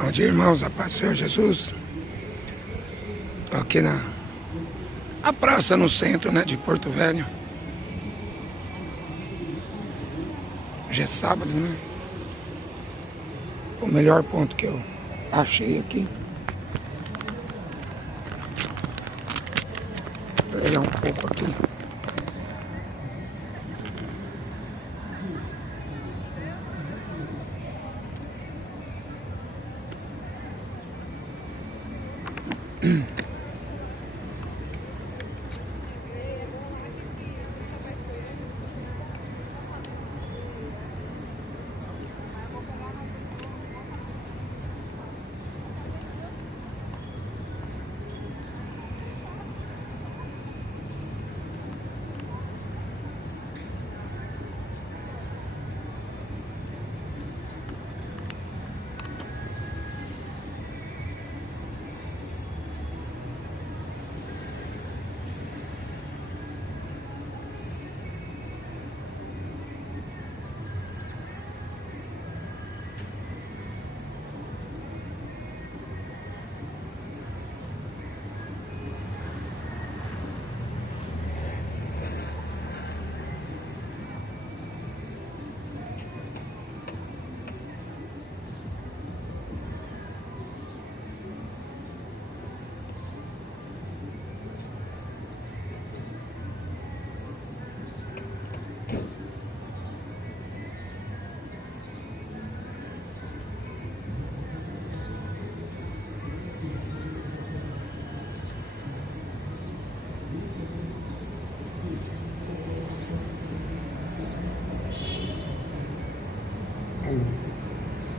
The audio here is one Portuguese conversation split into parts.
Bom dia, irmãos, a paz do Senhor Jesus. Estou aqui na praça no centro, de Porto Velho. Hoje é sábado, O melhor ponto que eu achei aqui. Vou pegar um pouco aqui.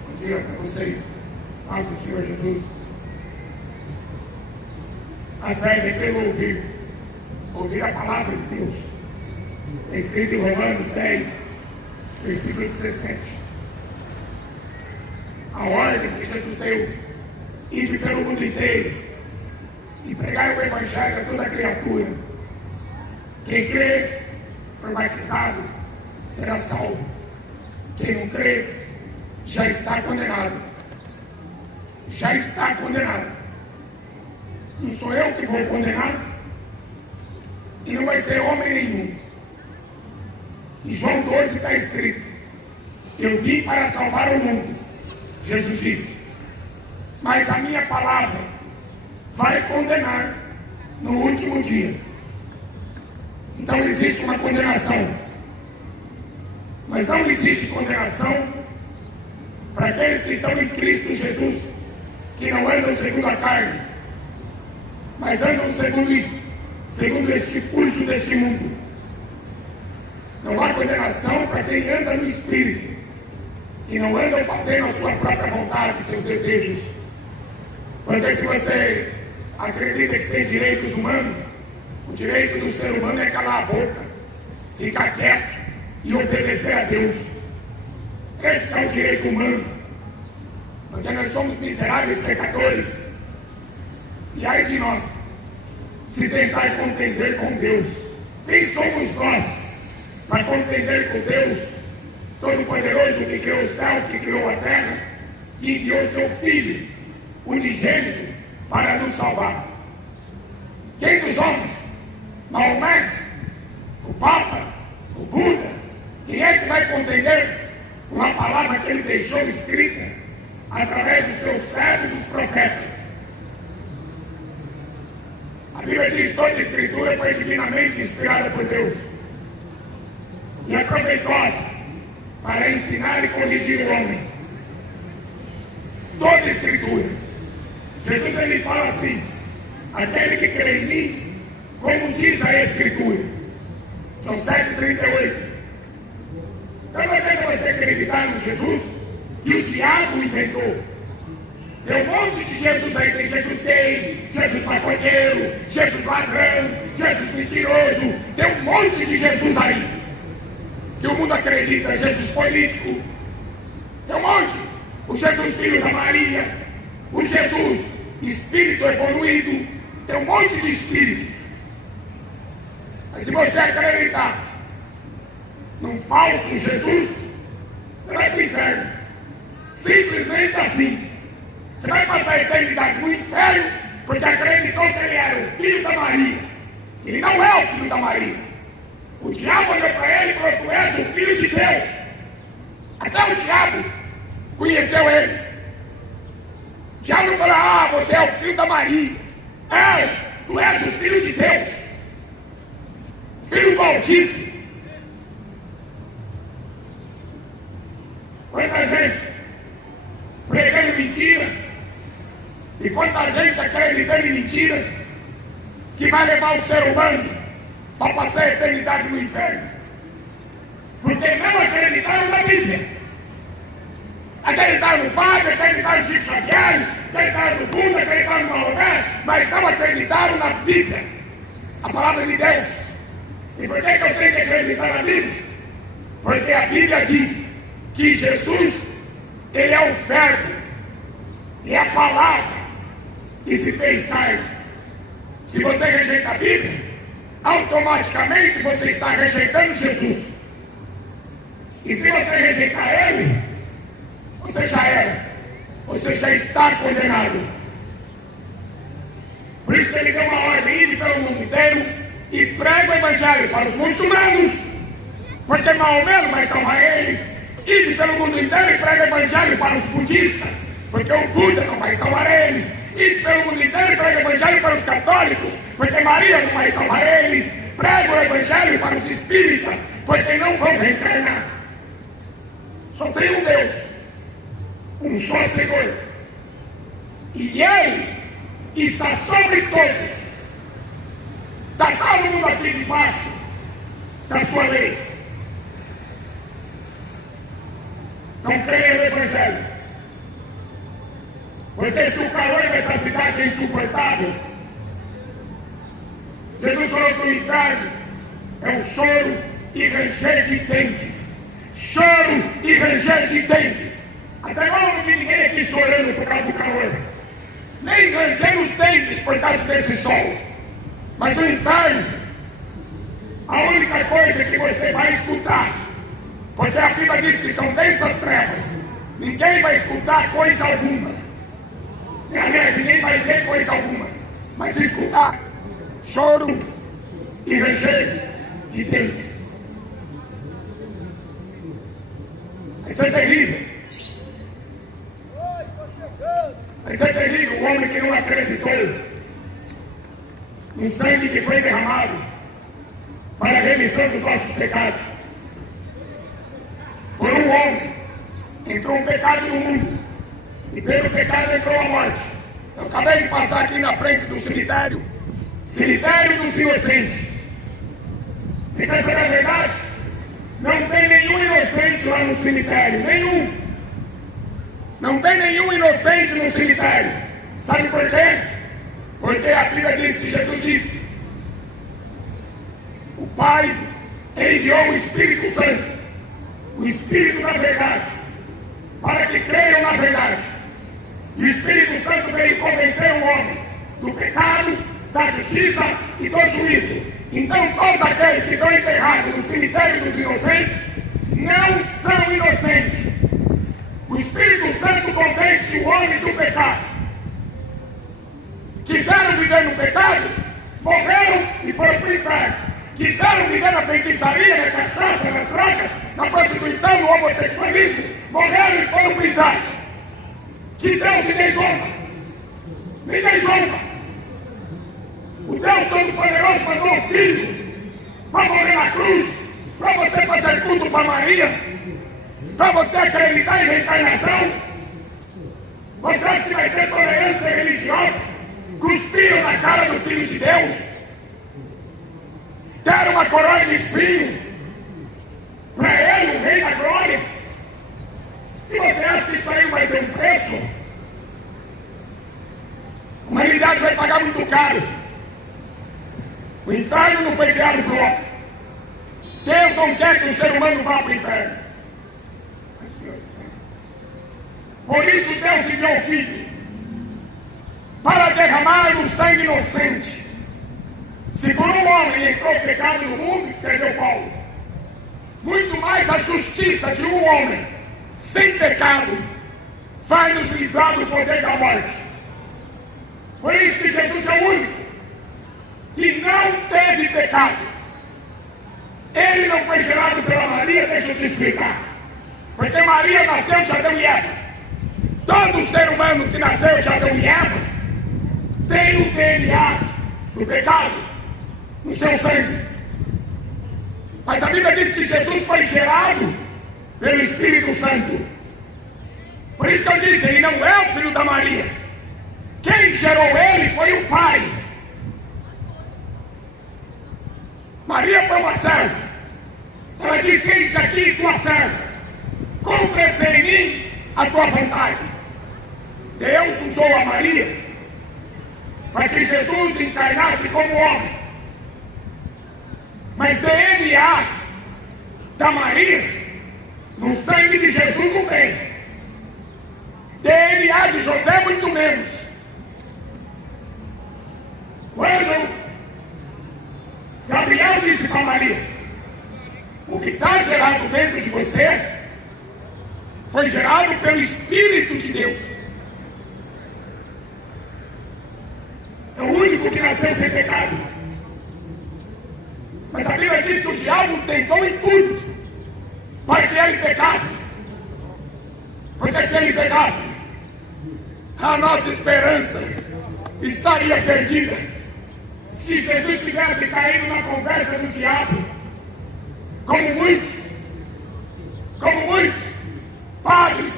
Bom dia para vocês, paz do Senhor Jesus. A fé vem pelo ouvir a palavra de Deus. É escrito em Romanos 10, versículo 17. A ordem que Jesus deu, ir pelo mundo inteiro e pregar o Evangelho a toda criatura. Quem crê, for batizado, será salvo. Quem não crê, já está condenado. Já está condenado. Não sou eu que vou condenar, e não vai ser homem nenhum. Em João 12 está escrito: eu vim para salvar o mundo. Jesus disse: mas a minha palavra vai condenar no último dia. Então existe uma condenação, mas não existe condenação para aqueles que estão em Cristo Jesus, que não andam segundo a carne, mas andam segundo este curso deste mundo. Não há condenação para quem anda no Espírito, que não anda fazendo a sua própria vontade, seus desejos. Porque se você acredita que tem direitos humanos, o direito do ser humano é calar a boca, ficar quieto e obedecer a Deus. Esse é o direito humano, porque nós somos miseráveis pecadores. E ai de nós, se tentar contender com Deus. Quem somos nós para contender com Deus Todo-Poderoso, que criou os céus, que criou a terra, que enviou seu Filho unigênito para nos salvar? Quem dos homens? Maomé? O Papa? O Buda? Quem é que vai contender com a palavra que ele deixou escrita através dos seus servos, os profetas? A Bíblia diz que toda a Escritura foi divinamente inspirada por Deus e é proveitosa para ensinar e corrigir o homem. Toda a Escritura. Jesus ele fala assim: aquele que crê em mim, como diz a Escritura. João 7,38. Então não adianta você acreditar no Jesus que o diabo inventou. Tem um monte de Jesus aí, tem Jesus gay, Jesus maconheiro, Jesus ladrão, Jesus mentiroso, tem um monte de Jesus aí, que o mundo acredita. Jesus político, tem um monte. O Jesus filho da Maria, o Jesus espírito evoluído, tem um monte de espíritos. Mas se você acreditar num falso Jesus, você vai para o inferno. Simplesmente assim. Você vai passar a eternidade no inferno porque acreditou que ele era o filho da Maria. Ele não é o filho da Maria. O diabo olhou para ele e falou: tu és o filho de Deus. Até o diabo conheceu ele. O diabo falou: ah, você é o filho da Maria. É, tu és o filho de Deus. Filho do Altíssimo. Quanta gente pregando mentira, e quanta gente acreditando em mentiras, que vai levar o ser humano para passar a eternidade no inferno. Porque não acreditaram na Bíblia. Acreditaram no Padre, acreditaram no Chico Xavier, acreditaram no Buda, acreditaram no Maomé, mas não acreditaram na Bíblia, a palavra de Deus. E por que eu tenho que acreditar na Bíblia? Porque a Bíblia diz que Jesus, ele é o Verbo, e é a palavra que se fez carne. Se você rejeita a Bíblia, automaticamente você está rejeitando Jesus. E se você rejeitar ele, você já era, você já está condenado. Por isso que ele deu uma ordem: ide pelo mundo inteiro e prega o evangelho para os muçulmanos, porque Maomé não vai salvar eles. Ide pelo mundo inteiro e prega o evangelho para os budistas, porque o Buda não vai salvar eles. Ide pelo mundo inteiro e prega o evangelho para os católicos, porque Maria não vai salvar eles. Prega o evangelho para os espíritas, porque não vão reencarnar. Só tem um Deus, um só Senhor, e Ele está sobre todos. Está todo mundo aqui debaixo da sua lei. Não creia no Evangelho, porque se o calor dessa cidade é insuportável, Jesus falou que o inferno é um choro e ranger de dentes. Choro e ranger de dentes. Até agora eu não vi ninguém aqui chorando por causa do calor, nem rangendo os dentes por causa desse sol. Mas o inferno, a única coisa que você vai escutar, porque a Bíblia diz que são densas trevas, ninguém vai escutar coisa alguma. Ninguém vai ver coisa alguma, mas escutar choro e ranger de dentes. Isso é terrível. Isso é terrível. O homem que não acreditou no sangue que foi derramado para a remissão dos nossos pecados. Por um homem entrou um pecado no mundo, e pelo pecado entrou a morte. Eu acabei de passar aqui na frente do cemitério dos inocentes. Se quer saber a verdade, não tem nenhum inocente lá no cemitério, nenhum. Não tem nenhum inocente no cemitério. Sabe por quê? Porque a Bíblia diz que Jesus disse: o Pai enviou o Espírito Santo, o Espírito da verdade, para que creiam na verdade. E o Espírito Santo veio convencer o homem do pecado, da justiça e do juízo. Então todos aqueles que estão enterrados no cemitério dos inocentes não são inocentes. O Espírito Santo convence o homem do pecado. Quiseram viver no pecado, morreram e foram para o inferno. Quiseram viver na feitiçaria, na cachaça, nas drogas, na prostituição, no homossexualismo, morreram e foram para o inferno. Que Deus me desonra. Me desonra. O Deus Todo-Poderoso mandou o Filho para morrer na cruz, para você fazer culto para Maria, para você acreditar em reencarnação. Você acha que vai ter tolerância religiosa? Cuspiram na cara do Filho de Deus, deram uma coroa de espinho para ele, o Rei da Glória. E você acha que isso aí vai ter um preço? A humanidade vai pagar muito caro. O inferno não foi criado para o homem. Deus não quer que o ser humano vá para o inferno. Por isso Deus enviou o Filho para derramar o sangue inocente. Se por um homem entrou o pecado no mundo, escreveu Paulo, muito mais a justiça de um homem sem pecado vai nos livrar do poder da morte. Por isso que Jesus é o único que não teve pecado. Ele não foi gerado pela Maria, deixa eu te explicar. Porque Maria nasceu de Adão e Eva. Todo ser humano que nasceu de Adão e Eva tem o DNA do pecado no seu sangue. Mas a Bíblia diz que Jesus foi gerado pelo Espírito Santo. Por isso que eu disse, ele não é o filho da Maria. Quem gerou ele foi o Pai. Maria foi uma serva. Ela disse, eis aqui tua serva. Cumpra-se em mim a tua vontade. Deus usou a Maria para que Jesus encarnasse como homem. Mas DNA da Maria no sangue de Jesus não tem. DNA de José muito menos. Quando Gabriel disse para Maria, o que está gerado dentro de você foi gerado pelo Espírito de Deus. É o único que nasceu sem pecado. Mas a Bíblia diz que o diabo tentou em tudo para que ele pecasse. Porque se ele pecasse, a nossa esperança estaria perdida. Se Jesus tivesse caído na conversa do diabo, como muitos padres,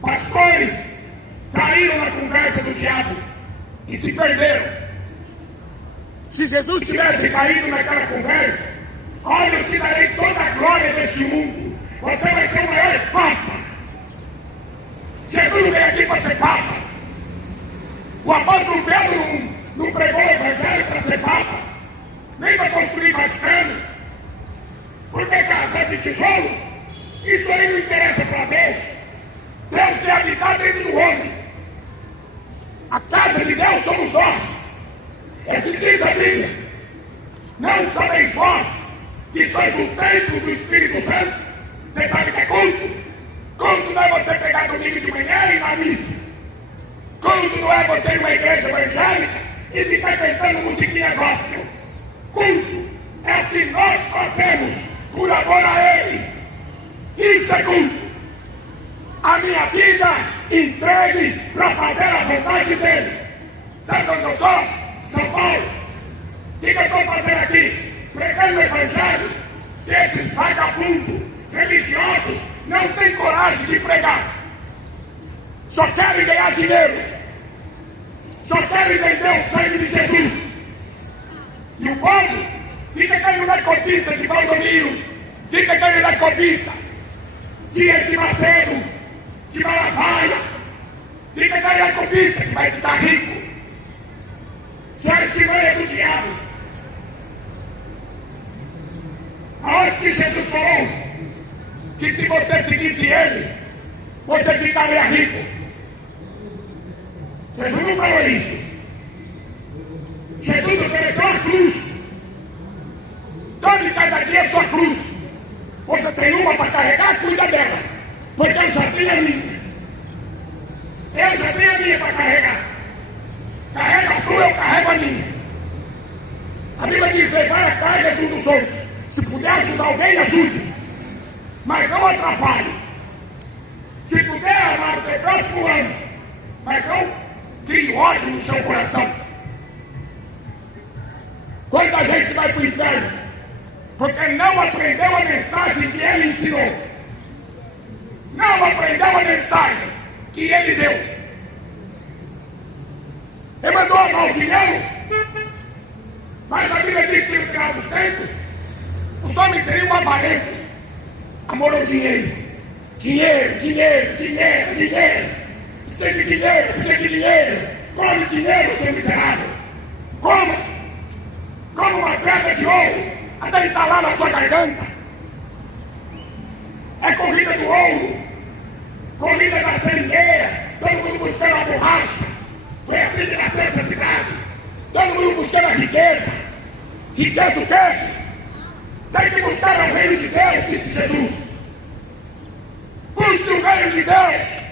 pastores, caíram na conversa do diabo e se perderam. Se Jesus tivesse caído naquela conversa, olha, eu te darei toda a glória deste mundo. Você vai ser o maior papa. Jesus não veio aqui para ser papa. O apóstolo Pedro não pregou o evangelho para ser papa, nem para construir Vaticano. Porque casa de tijolo, isso aí não interessa para Deus. Deus quer habitar dentro do homem. A casa de Deus somos nós. É o que diz a Bíblia. Não sabeis vós que sois o templo do Espírito Santo? Você sabe o que é culto? Culto não é você pegar domingo de manhã e ir na missa. Culto não é você ir numa igreja evangélica e ficar cantando musiquinha gospel. Culto é o que nós fazemos por amor a Ele. Isso é culto. A minha vida entregue para fazer a vontade dEle. Sabe onde eu sou? São Paulo. O que eu estou fazendo aqui? Pregando o evangelho. Que esses vagabundos religiosos não têm coragem de pregar. Só querem ganhar dinheiro. Só querem vender o sangue de Jesus. E o povo fica caindo na cobiça de Valdomiro. Fica caindo na cobiça de Macedo, de Malafaia. Fica caindo na cobiça que vai ficar rico. Se a artimanha do diabo. Aonde que Jesus falou que se você seguisse ele, você ficaria rico? Jesus não falou isso. Jesus ofereceu a cruz. Todo e cada dia é sua cruz. Você tem uma para carregar, cuida dela. Porque eu já tenho a minha. Eu já tenho a minha para carregar. Carrega a sua, eu carrego a minha. A Bíblia diz, levar a carga um dos outros. Se puder ajudar alguém, ajude. Mas não atrapalhe. Se puder amar o teu próximo, ame. Mas não crie ódio no seu coração. Quanta gente que vai para o inferno porque não aprendeu a mensagem que ele ensinou. Não aprendeu a mensagem que ele deu. Ele mandou amar o dinheiro, mas a Bíblia diz que no final dos tempos os homens seriam avarentos. Amor ao dinheiro. Dinheiro, dinheiro, dinheiro, dinheiro. Precisa de dinheiro, precisa de dinheiro. Come dinheiro, seu miserável. Coma. Como uma pedra de ouro até entalar na sua garganta. É corrida do ouro, corrida da seringueira, todo mundo buscando a borracha. Foi assim que nasceu essa cidade. Todo mundo buscando a riqueza. Riqueza o quê? Tem que buscar o reino de Deus, disse Jesus. Busque o reino de Deus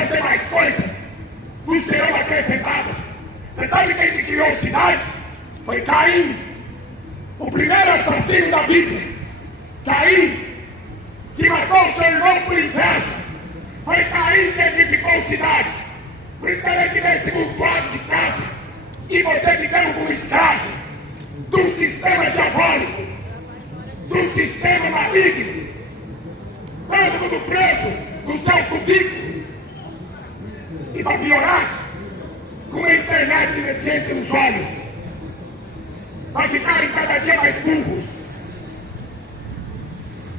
as demais coisas vos serão acrescentadas. Você sabe quem que criou cidades? Foi Caim, o primeiro assassino da Bíblia. Caim, que matou seu irmão por inveja. Foi Caim que edificou cidades. Por isso que a gente vê segundo lado de casa, e você ficando como escravo de um sistema diabólico, de um sistema maligno, todo mundo preso no seu cubículo. E para piorar, com a internet diante nos olhos, para ficarem cada dia mais burros.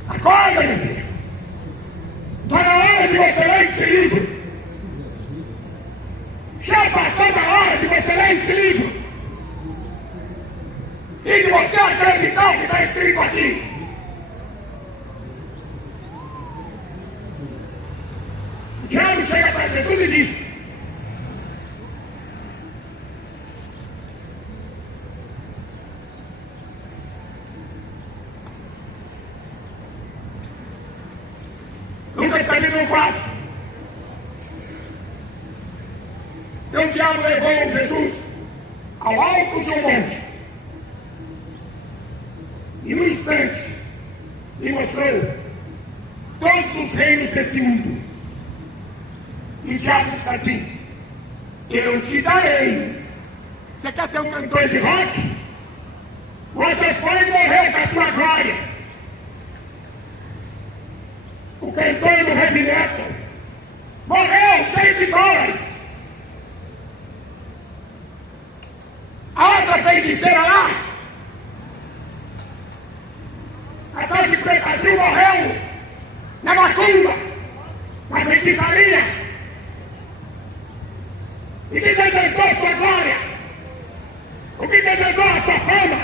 Acorda, meu filho! Está na hora de você ler esse livro. Já passou da hora de você ler esse livro e de você acreditar o que está escrito aqui. O diabo chega para Jesus e diz: Lucas capítulo 4. Então o diabo levou Jesus ao alto de um monte e no instante lhe mostrou todos os reinos desse mundo. E o diabo disse assim: eu te darei. Você quer ser um cantor de rock? Você foi e morreu com a sua glória. O cantor do heavy metal morreu cheio de dólares. A outra feiticeira lá, a tal de Preta Gil, morreu na macumba, na feitiçaria. E que desejou a sua glória? O que desejou a sua fama?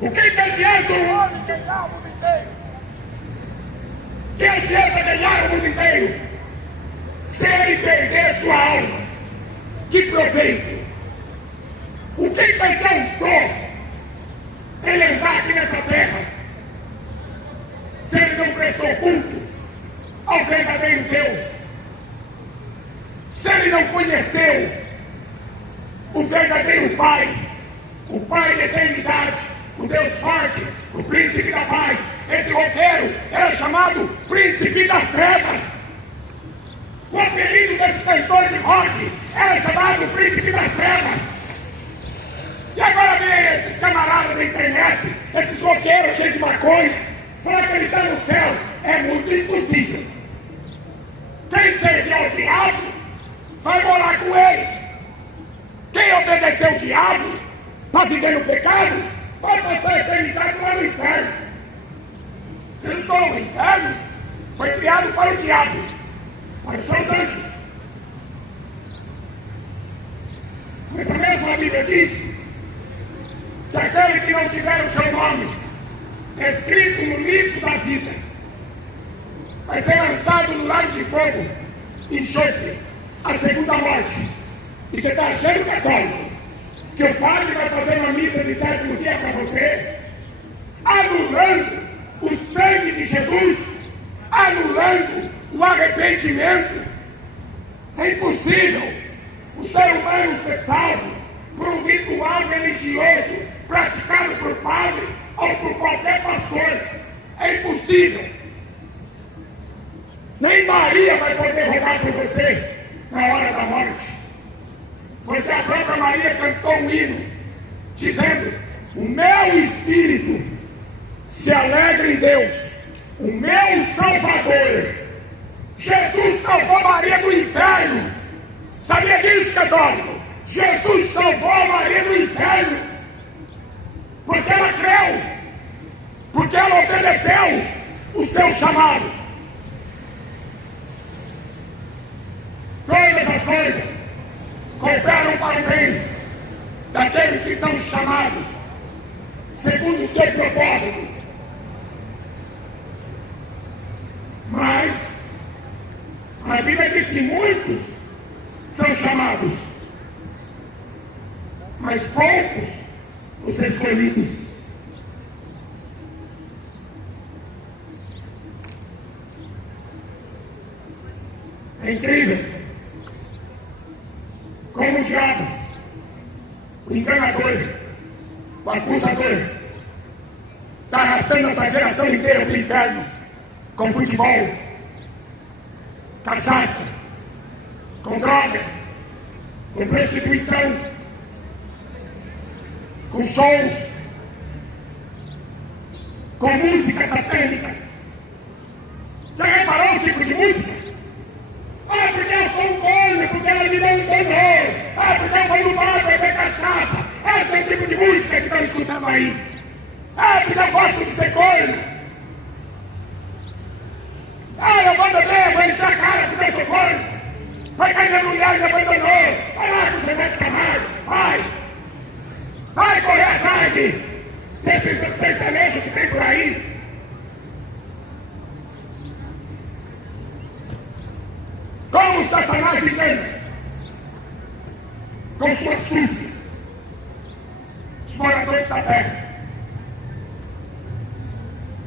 O que adianta o homem ganhar o mundo inteiro? Que adianta ganhar o mundo inteiro se ele perder sua alma? Que proveito? O que adiantou ele andar aqui nessa terra se ele não prestou culto ao verdadeiro Deus? Se ele não conheceu o verdadeiro Pai, o Pai da eternidade, o Deus forte, o Príncipe da Paz? Esse roqueiro era chamado Príncipe das Trevas. O apelido desse cantor de rock era chamado Príncipe das Trevas. E agora vem esses camaradas da internet, esses roqueiros cheios de maconha, falar que ele está no céu. É muito impossível. Quem serviu ao diabo vai morar com ele. Quem obedeceu ao diabo para viver no pecado vai passar a eternidade lá no inferno. Se não for no inferno, foi criado para o diabo, para os seus anjos. Mas a mesma Bíblia diz que aquele que não tiver o seu nome escrito no livro da vida vai ser lançado no lago de fogo, enxofre, a segunda morte. E você está achando, católico, que o padre vai fazer uma missa de sétimo dia para você, anulando o sangue de Jesus, anulando o arrependimento? É impossível o ser humano ser salvo por um ritual religioso praticado por padre ou por qualquer pastor. É impossível. Nem Maria vai poder rogar por você na hora da morte, porque a própria Maria cantou um hino dizendo: o meu espírito se alegra em Deus, o meu Salvador. Jesus salvou Maria do inferno. Sabia disso, católico? Jesus salvou Maria do inferno porque ela creu, porque ela obedeceu o seu chamado. Todas as coisas cooperam para o bem daqueles que são chamados segundo o seu propósito. Mas a Bíblia diz que muitos são chamados, mas poucos os escolhidos. É incrível como o diabo, o enganador, o acusador, está arrastando essa geração inteira para o inferno com futebol, cachaça, com drogas, com prostituição, com shows, com músicas satânicas. Já reparou o tipo de música? Ah, porque eu sou um corno, porque ela me abandonou. Ah, porque eu vou no bar beber cachaça. Esse é o tipo de música que estão escutando aí. Ah, porque eu gosto de ser corno. Ah, eu vou beber, vou encher a cara porque eu sou corno. Vai cair minha mulher me abandonou. Vai lá com o Zé de Camargo. Vai. Vai correr atrás desses sertanejos que tem por aí. Como Satanás engana, com sua astúcia, os moradores da terra.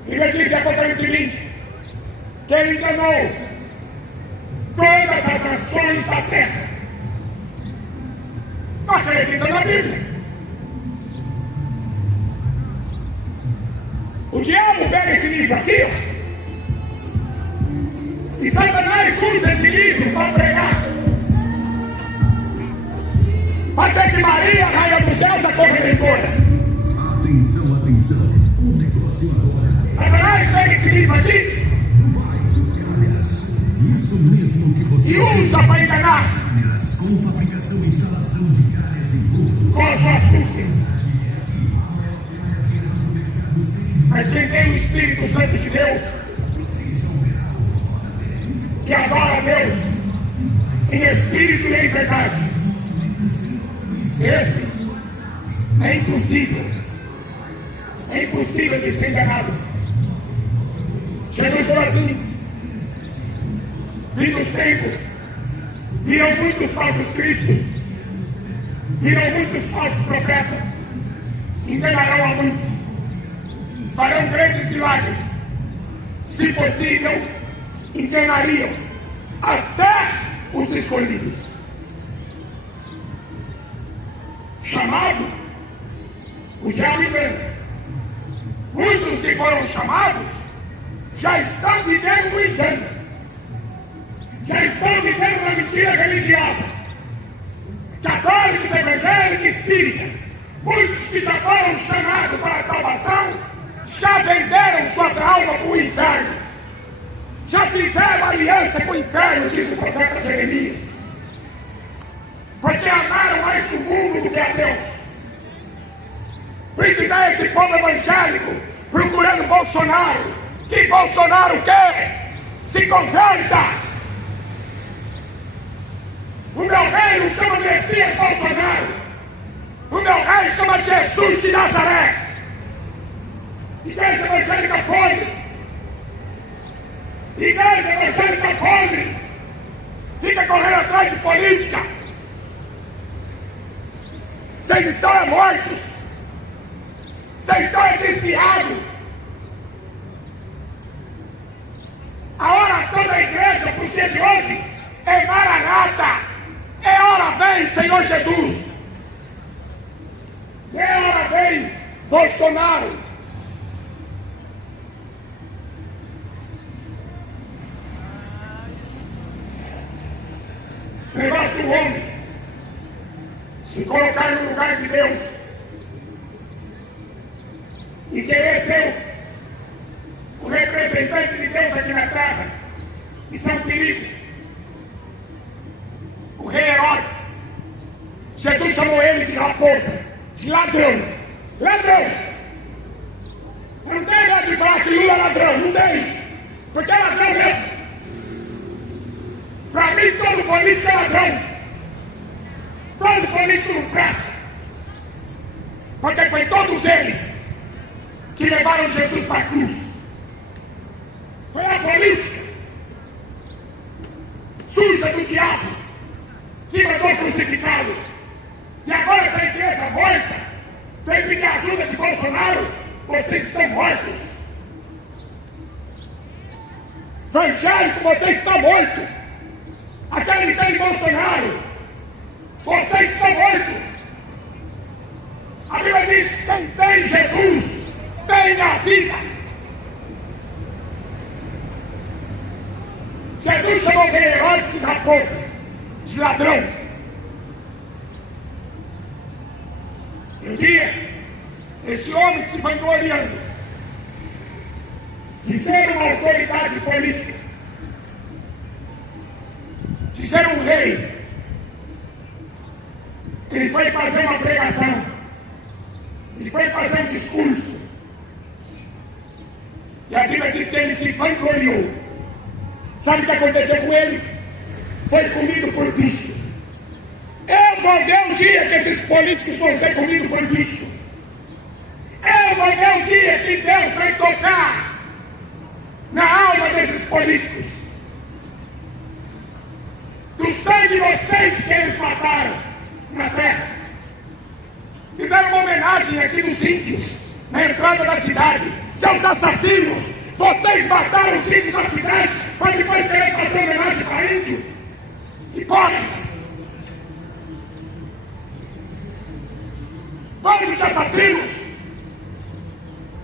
E me disse aconteceu o seguinte, que ele enganou todas as nações da terra. Não acredita na Bíblia. O diabo pega esse livro aqui, ó. E Satanás usa esse livro para pregar. Fazer que Maria, rainha do céu, já corra embora. Atenção, atenção. O negócio agora. Satanás pega esse livro aqui. Isso mesmo que você. E usa para enganar. Com fabricação e instalação de calhas em grupos. Com a sua astúcia. Mas quem tem o Espírito Santo de Deus, que adora a Deus em espírito e em verdade, esse é impossível de ser enganado. Jesus falou assim: vindo os tempos, virão muitos falsos cristos, virão muitos falsos profetas, enganarão a muitos, farão grandes milagres, se possível, enganariam até os escolhidos. Chamado, o diabo engana. Muitos que foram chamados já estão vivendo no engano, já estão vivendo uma mentira religiosa. Católicos, evangélicos, espíritas, muitos que já foram chamados para a salvação, já venderam suas almas para o inferno. Já fizeram aliança com o inferno, diz o profeta Jeremias. Porque amaram mais o mundo do que a Deus. Por isso está esse povo evangélico procurando Bolsonaro. Que Bolsonaro quer? Se converta! O meu rei não chama Messias Bolsonaro. O meu rei chama Jesus de Nazaré. Igreja evangélica foi. Igreja evangélica pobre, fica correndo atrás de política. Vocês estão mortos, vocês estão desviados. A oração da igreja para os dias de hoje é Maranata, é hora vem, Senhor Jesus, é hora vem, Bolsonaro. Negócio do homem se colocar no lugar de Deus e querer ser o representante de Deus aqui na terra, isso é um perigo. O rei Herodes, Jesus chamou ele de raposa, de ladrão. Ladrão! Não tem medo de falar que Lula é ladrão, não tem, porque é ladrão mesmo. Para mim, todo político é ladrão. Todo político não presta. Porque foi todos eles que levaram Jesus para a cruz. Foi a política suja do diabo que mandou crucificá-lo. E agora essa igreja morta vem pedir ajuda de Bolsonaro. Vocês estão mortos. Evangélico, você está morto. acreditar em Bolsonaro, você está morto. A Bíblia diz: quem tem Jesus tem a vida. Jesus chamou de Herodes de raposa, de ladrão. E um dia, esse homem se vangloriando de ser uma autoridade política, de ser um rei, ele foi fazer uma pregação, ele foi fazer um discurso, e a Bíblia diz que ele se vangloriou. Sabe o que aconteceu com ele? Foi comido por bicho. Eu vou ver o dia que esses políticos vão ser comidos por bicho. Eu vou ver o dia que Deus vai tocar na alma desses políticos, do sangue inocente que eles mataram na terra. Fizeram uma homenagem aqui dos índios, na entrada da cidade. Seus assassinos, vocês mataram os índios da cidade para depois querer fazer homenagem para índio? Hipócritas! Bando de assassinos!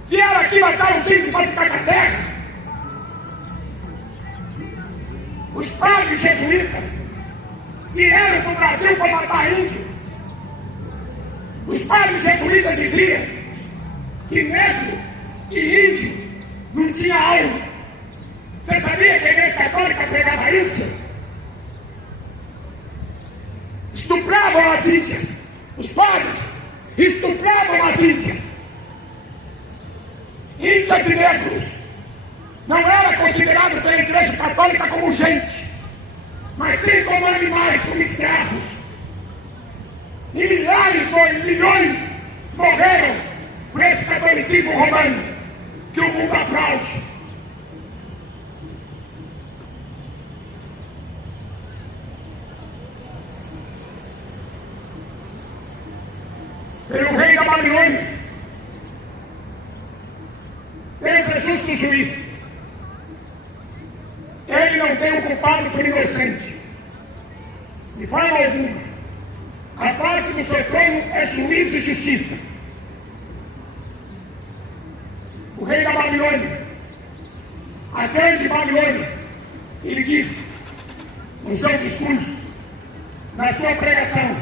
Vieram aqui matar os índios para ficar com a terra. Os padres jesuítas vieram para o Brasil para matar índio. Os padres jesuítas diziam que negro e índio não tinha alma. Você sabia que a Igreja Católica pregava isso? Estupravam as índias. Os padres estupravam as índias. Índias e negros não era considerado pela Igreja Católica como gente, mas sim como animais, como escravos. E milhões morreram por esse catolicismo romano que o mundo aplaude. Tem o rei da Babilônia, Deus é justo juiz. Ele não tem um culpado por inocente, de forma alguma. A parte do seu trono é juízo e justiça. O rei da Babilônia, a grande Babilônia, ele disse no seu discurso, na sua pregação: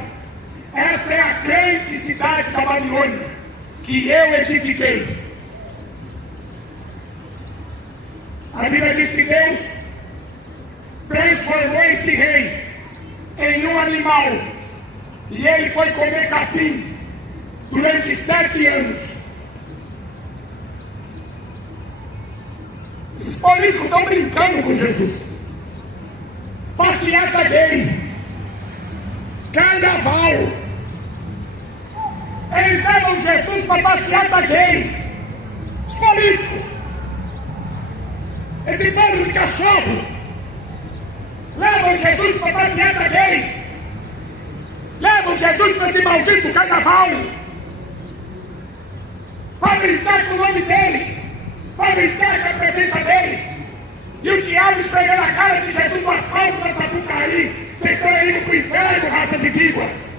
essa é a grande cidade da Babilônia que eu edifiquei. A Bíblia diz que Deus transformou esse rei em um animal e ele foi comer capim durante 7 anos. Esses políticos estão brincando com Jesus. Passeata gay, carnaval. Eles levam Jesus para passeata gay. Os políticos, esse bando de cachorro, levam Jesus para passeata gay. Levam Jesus para esse maldito carnaval. Para brincar com o nome dele, para brincar com a presença dele. E o diabo esfregando a cara de Jesus no asfalto da Sapucaí. Vocês estão indo para o inferno, raça de víboras.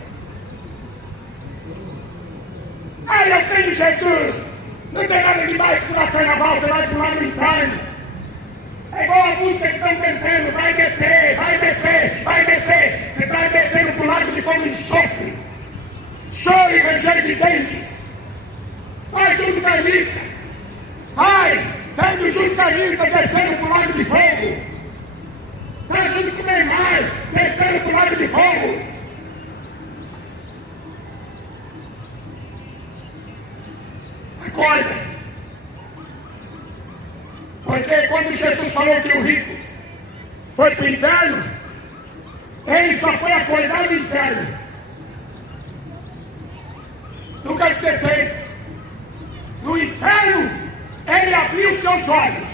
Aí eu tenho Jesus. Não tem nada demais pular carnaval, você vai pular no inferno. É igual a música que estão cantando: vai descer, vai descer, vai descer. Você está descendo para o lago de fogo e enxofre. Choro e ranger de dentes. Vai junto com a Anitta. Vai, tá indo junto com a Anitta, descendo para o lago de fogo. Tá junto com o Neymar, descendo para o lago de fogo. Acorda. Porque quando Jesus falou que o rico foi para o inferno, ele só foi acordar no inferno. Lucas 16. No inferno, ele abriu seus olhos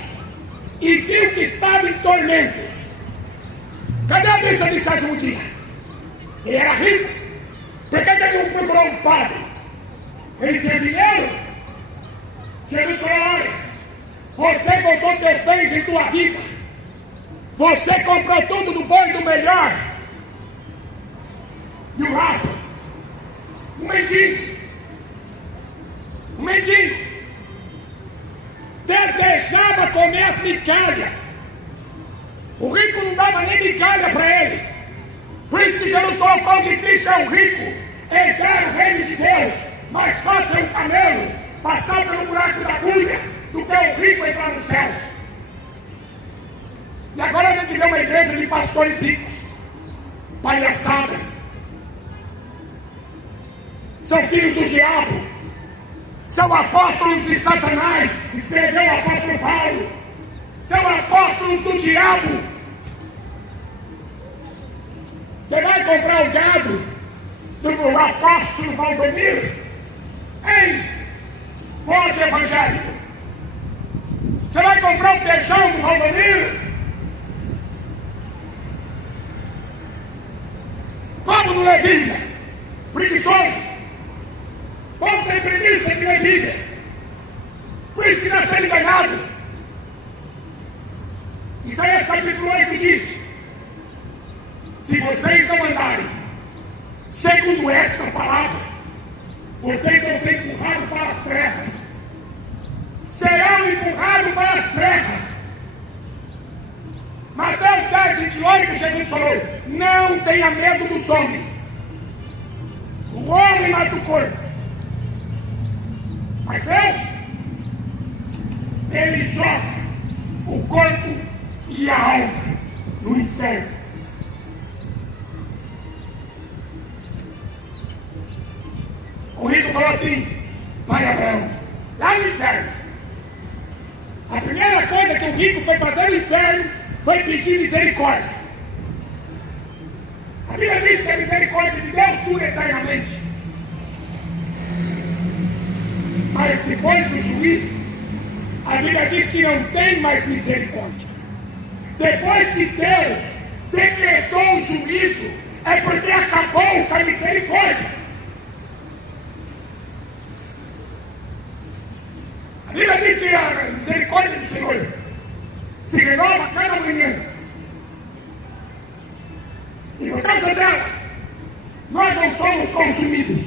e viu que estava em tormentos. Cadê a missa de 7º dia? Ele era rico. Por que ele não procurou um padre? Ele tinha dinheiro. Jesus falou: olha, você gozou teus bens em tua vida. Você comprou tudo do bom e do melhor. E o Lázaro, um mendigo, desejava comer as migalhas. O rico não dava nem migalha para ele. Por isso que Jesus falou: quão difícil é o rico entrar no reino de Deus. Mais fácil é um camelo passar pelo buraco da agulha do que o rico entrar nos céus. E agora a gente vê uma igreja de pastores ricos, palhaçada. São filhos do diabo, são apóstolos de Satanás, escreveu o apóstolo Paulo. São apóstolos do diabo. Você vai comprar o gado do apóstolo Valdomiro? Hein? Pode evangélico. Você vai comprar o feijão do Valdomiro? Como não lê Bíblia? Preguiçoso. Como tem preguiça de ler Bíblia? Por isso que nós somos enganados. Isaías capítulo 8 diz: se vocês não andarem segundo esta palavra, vocês vão ser empurrados para as trevas. Serão empurrados para as trevas. Mateus 10, 28, Jesus falou: não tenha medo dos homens. O homem mata o corpo, mas Deus, Ele joga o corpo e a alma no inferno. O rico falou assim: Pai Abraão, lá no inferno, a primeira coisa que o rico foi fazer no inferno foi pedir misericórdia. A Bíblia diz que a misericórdia de Deus dura eternamente. Mas depois do juízo, a Bíblia diz que não tem mais misericórdia. Depois que Deus decretou o juízo, é porque acabou com a misericórdia. A Bíblia diz que a misericórdia do Senhor se renova cada manhã. E por causa dela, nós não somos consumidos.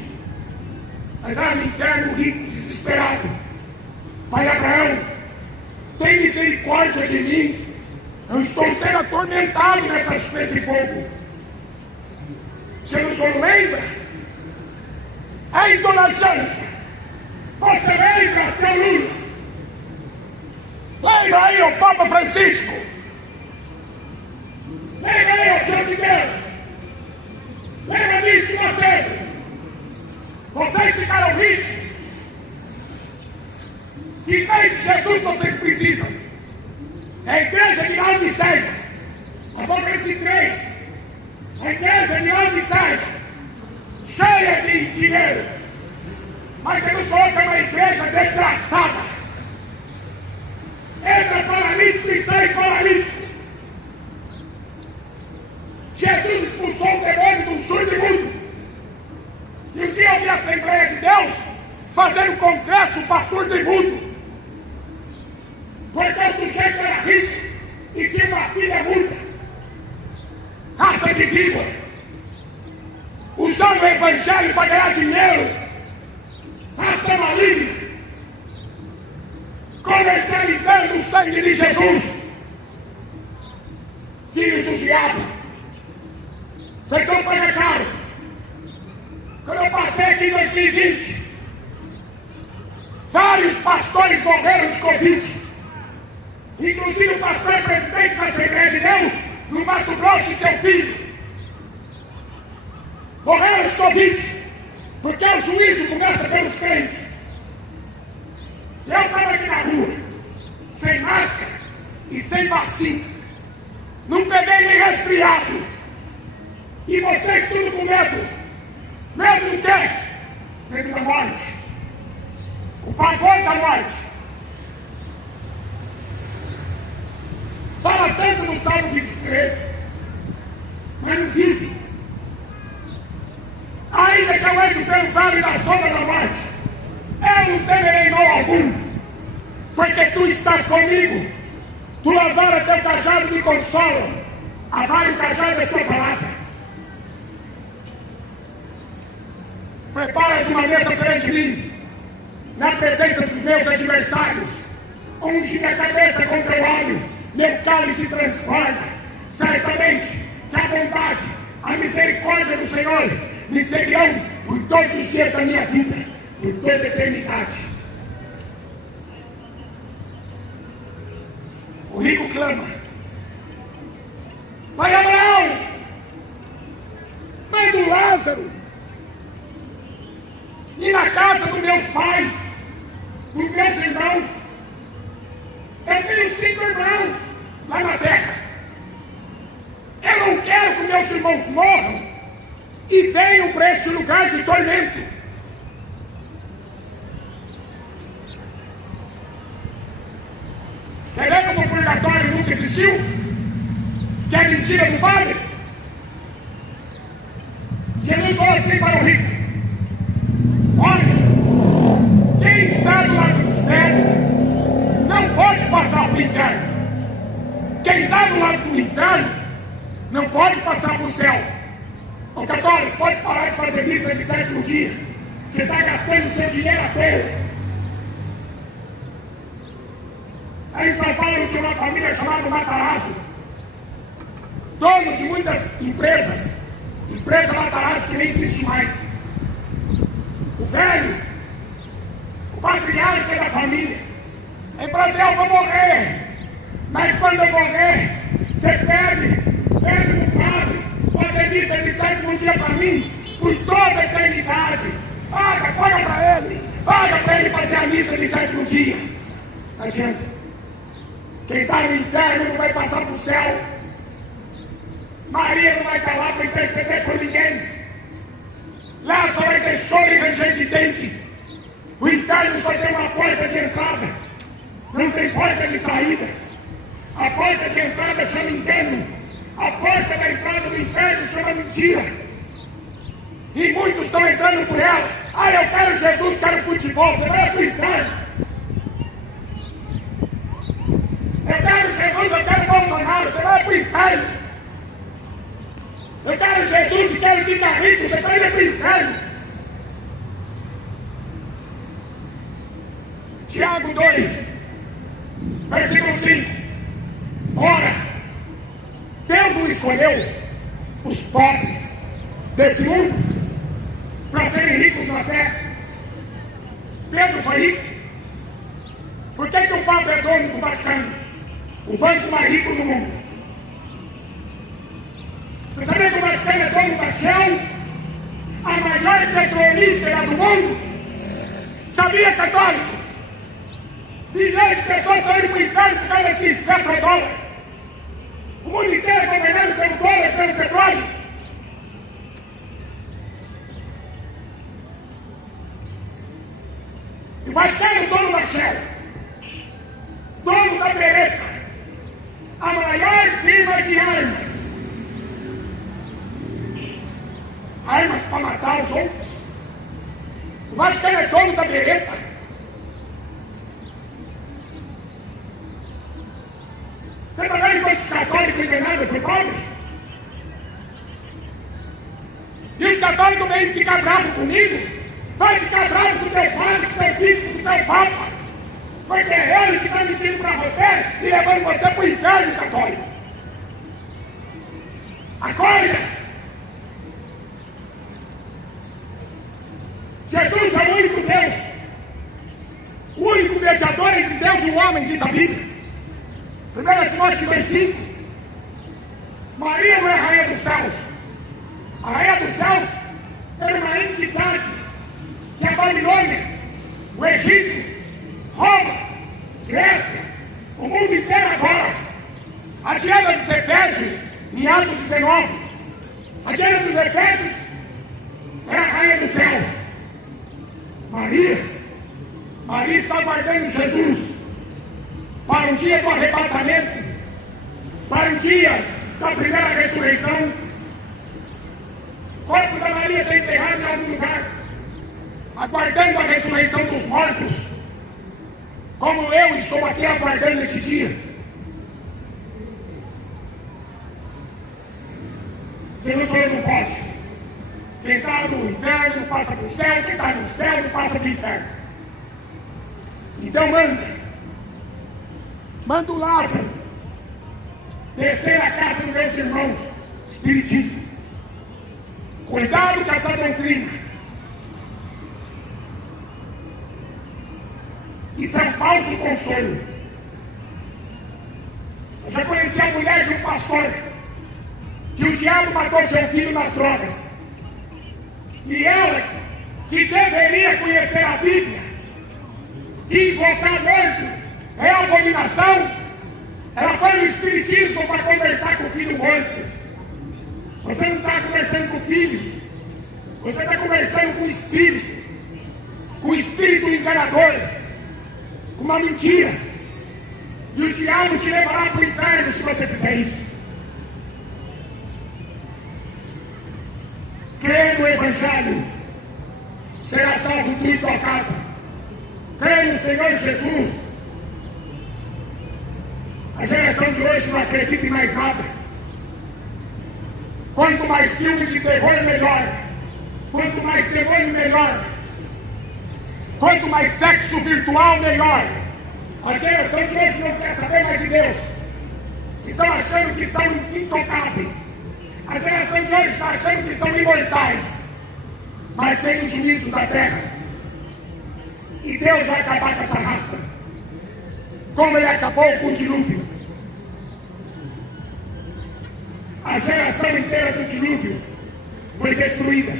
Mas lá no inferno, o rico desesperado: Pai Abraão, tem misericórdia de mim. Eu estou sendo atormentado nesse fogo. Jesus falou: lembra? A indulgência. Você lembra, seu Lula? Lembra aí o Papa Francisco? Lembra aí o Senhor de Deus? Lembra disso você? Vocês ficaram ricos. Que vem de Jesus vocês precisam. É a igreja de Laodiceia. Apocalipse 3. A igreja de Laodiceia, cheia de dinheiro. Mas Jesus falou que é uma igreja desgraçada. Entra paralítico e sai paralítico. Jesus expulsou o demônio de um surdo e mudo. E um dia eu vi a Assembleia de Deus fazendo congresso para surdo e mudo. Porque o sujeito era rico e tinha uma filha muda, raça de víbora, usando o evangelho para ganhar dinheiro, raça maligna, comercializando o sangue de Jesus. Filhos do diabo, vocês vão pagar caro. Quando eu passei aqui em 2020, vários pastores morreram de Covid. Inclusive o pastor presidente da Assembleia de Deus, no Mato Grosso, e seu filho. Morreram de Covid, porque o juízo começa pelos crentes. Eu estava aqui na rua, sem máscara e sem vacina. Não peguei nem resfriado. E vocês tudo com medo. Medo do quê? Medo da morte. O pavor da morte. Fala tanto no Salmo 23, mas não vive. Ainda que eu entre pelo vale da sombra da morte, eu não temerei mal algum, porque tu estás comigo. Tu lavara teu cajado de consolo, a vara e o cajado da sua palavra. Preparas uma mesa perante mim, na presença dos meus adversários. Unge minha cabeça com teu óleo, meu cálice transborda. Certamente que a bondade, a misericórdia do Senhor me seguirão por todos os dias da minha vida, por toda a eternidade. O rico clama: Pai Abraão, mãe do Lázaro, e na casa dos meus pais, dos meus irmãos. Eu tenho 5 irmãos lá na terra. Eu não quero que meus irmãos morram e venham para este lugar de tormento. Quer ver como o purgatório nunca existiu? Que é mentira do Padre? Jesus falou assim para o rico: olha, quem está do lado do céu não pode passar para o inferno. Quem está do lado do inferno não pode passar para o céu. O católico pode parar de fazer missa de 7º dia. Você está gastando seu dinheiro à toa. Aí em São Paulo tinha uma família chamada Matarazzo, dono de muitas empresas. Empresa Matarazzo que nem existe mais. O velho, o patriarca da família, ele falou assim: eu vou morrer, mas quando eu morrer, você pede no padre, fazer missa de 7º dia para mim, por toda a eternidade. Paga para ele fazer a missa de 7º dia. Não adianta. Quem está no inferno não vai passar para o céu. Maria não vai estar lá para interceder por ninguém. Lá só vai ter choro e ranger de dentes. O inferno só tem uma porta de entrada, não tem porta de saída. A porta de entrada chama engano, a porta da entrada do inferno chama mentira. E muitos estão entrando por ela. Ah, eu quero Jesus, quero futebol. Você vai para o inferno. Eu quero Jesus, eu quero Bolsonaro. Você vai para o inferno. Eu quero Jesus e quero ficar rico. Você vai para o inferno. Tiago 2, versículo 5. Ora, Deus não escolheu os pobres desse mundo para serem ricos na fé. Pedro foi rico. Por que o Papa é dono do Vaticano? O banco mais rico do mundo. Você sabia que o Vaticano é dono da Shell, a maior petrolífera do mundo? Sabia, católico? Milhões de pessoas saíram para o inferno por causa desse petrodólar. O mundo inteiro é governado pelo dólar, pelo petróleo. E o Vaticano é o dono da Shell, dono da Beretta, a maior firma de armas. Armas para matar os outros. O Vaticano é dono da Beretta. Você está vendo quantos católicos enganados por pobre? E os católicos vêm ficar bravos comigo? Vai ficar bravo com o teu padre, com o teu bispo, com o teu papa. Porque é ele que está mentindo para você e levando você para o inferno, católico. Acorda! Jesus é o único Deus. O único mediador entre Deus e o homem, diz a Bíblia. 1 Timóteo 2,5. Maria não é a rainha dos céus. A rainha dos céus é uma entidade que é a Babilônia, o Egito, Roma, Grécia, o mundo inteiro agora. A Diana dos Efésios, em Atos 19, a Diana dos Efésios é a rainha dos céus. Maria está aguardando Jesus para o dia do arrebatamento, para o dia da primeira ressurreição. O corpo da Maria está enterrado em algum lugar, aguardando a ressurreição dos mortos, como eu estou aqui aguardando esse dia. Jesus falou: não pode. Quem está no inferno não passa para o céu, quem está no céu não passa para o inferno. Então manda o Lázaro descer a casa dos meus irmãos espiritistas. Cuidado com essa doutrina. Isso é um falso consolo. Eu já conheci a mulher de um pastor que o diabo matou seu filho nas drogas. E ela, que deveria conhecer a Bíblia, que invocar morto é abominação, ela foi no espiritismo para conversar com o filho morto. Você não está conversando com o filho, você está conversando com o espírito enganador, com uma mentira. E o diabo te levará para o inferno se você fizer isso. Crê no Evangelho, será salvo tu e tua casa. Crê no Senhor Jesus. A geração de hoje não acredita em mais nada. Quanto mais filmes de terror, melhor. Quanto mais demônio, melhor. Quanto mais sexo virtual, melhor. A geração de hoje não quer saber mais de Deus. Estão achando que são intocáveis. A geração de hoje está achando que são imortais. Mas vem o juízo da terra. E Deus vai acabar com essa raça. Como ele acabou com o dilúvio. A geração inteira do dilúvio foi destruída.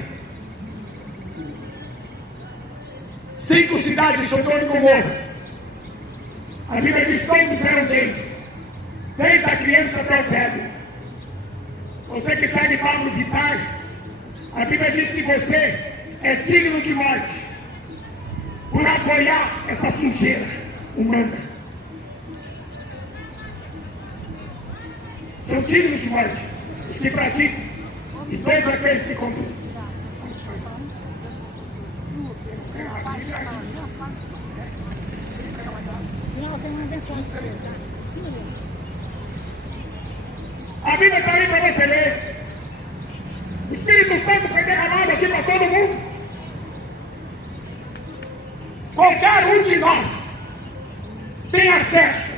5 cidades, Sodoma e Gomorra. A Bíblia diz que todos eram deles, desde a criança até o velho. Você que segue Pablo Vittar, a Bíblia diz que você é digno de morte por apoiar essa sujeira humana. São dignos de morte os que praticam e todos aqueles que conduzem. A Bíblia está aí para você ler. O Espírito Santo foi derramado aqui para todo mundo. Qualquer um de nós tem acesso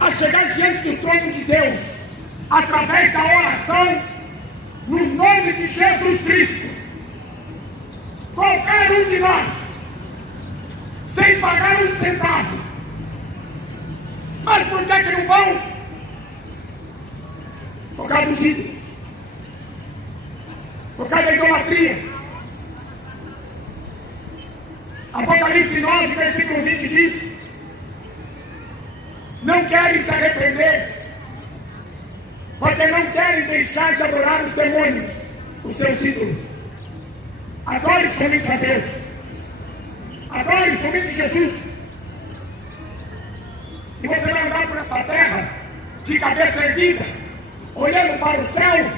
a chegar diante do trono de Deus através da oração no nome de Jesus Cristo. Qualquer um de nós, sem pagar um centavo. Mas por que não vão? Por causa dos ídolos, por causa da idolatria. Apocalipse 9, versículo 20 diz: não querem se arrepender, porque não querem deixar de adorar os demônios, os seus ídolos. Adore somente a Deus, adore somente Jesus. E você vai andar por essa terra de cabeça erguida, olhando para o céu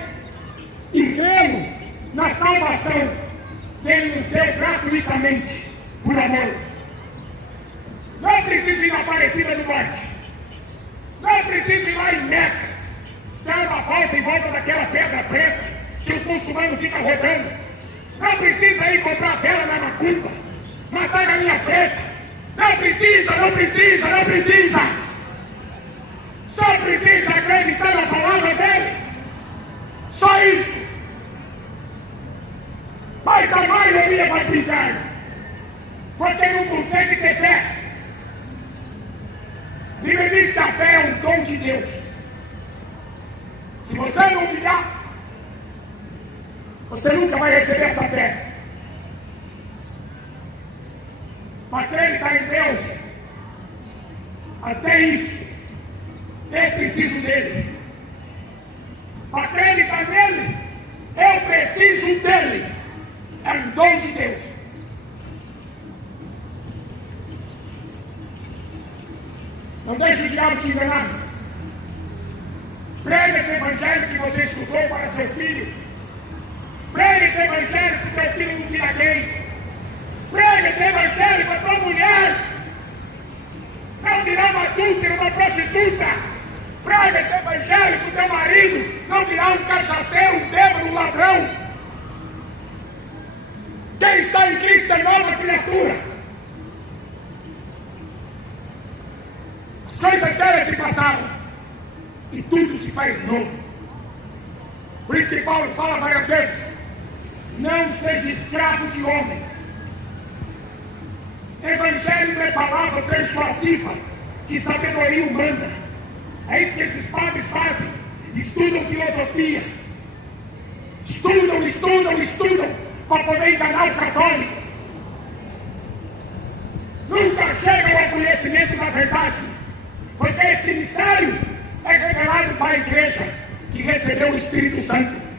e crendo na salvação que Ele nos deu gratuitamente, por amor. Não precisa ir na Aparecida do Norte, não precisa ir lá em Meca, dar uma volta em volta daquela pedra preta que os muçulmanos ficam rodando. Não precisa ir comprar vela na macumba, matar galinha preta. Não precisa, não precisa, não precisa. Só precisa acreditar na palavra dele. Só isso. Mas a maioria vai brigar, porque não consegue ter fé. A Bíblia diz que a fé é um dom de Deus. Se você não brilhar, você nunca vai receber essa fé. Para acreditar em Deus, até isso, eu preciso dele. Para acreditar nele, eu preciso dele. É um dom de Deus. Não deixe o diabo te enganar. Prega esse evangelho que você estudou para seu filho. Prega esse evangelho que teu filho não vira gay. Prega esse evangelho para tua mulher não virar uma adúltera, uma prostituta. Prega esse evangelho para o teu marido não virar um cachaceiro, um bêbado. Quem está em Cristo é nova criatura. As coisas velhas se passaram e tudo se faz novo. Por isso que Paulo fala várias vezes: não seja escravo de homens. Evangelho não é palavra persuasiva de sabedoria humana. É isso que esses padres fazem. Estudam filosofia. Estudam para poder enganar o católico. Nunca chegam ao conhecimento da verdade. Porque esse mistério é revelado para a igreja que recebeu o Espírito Santo.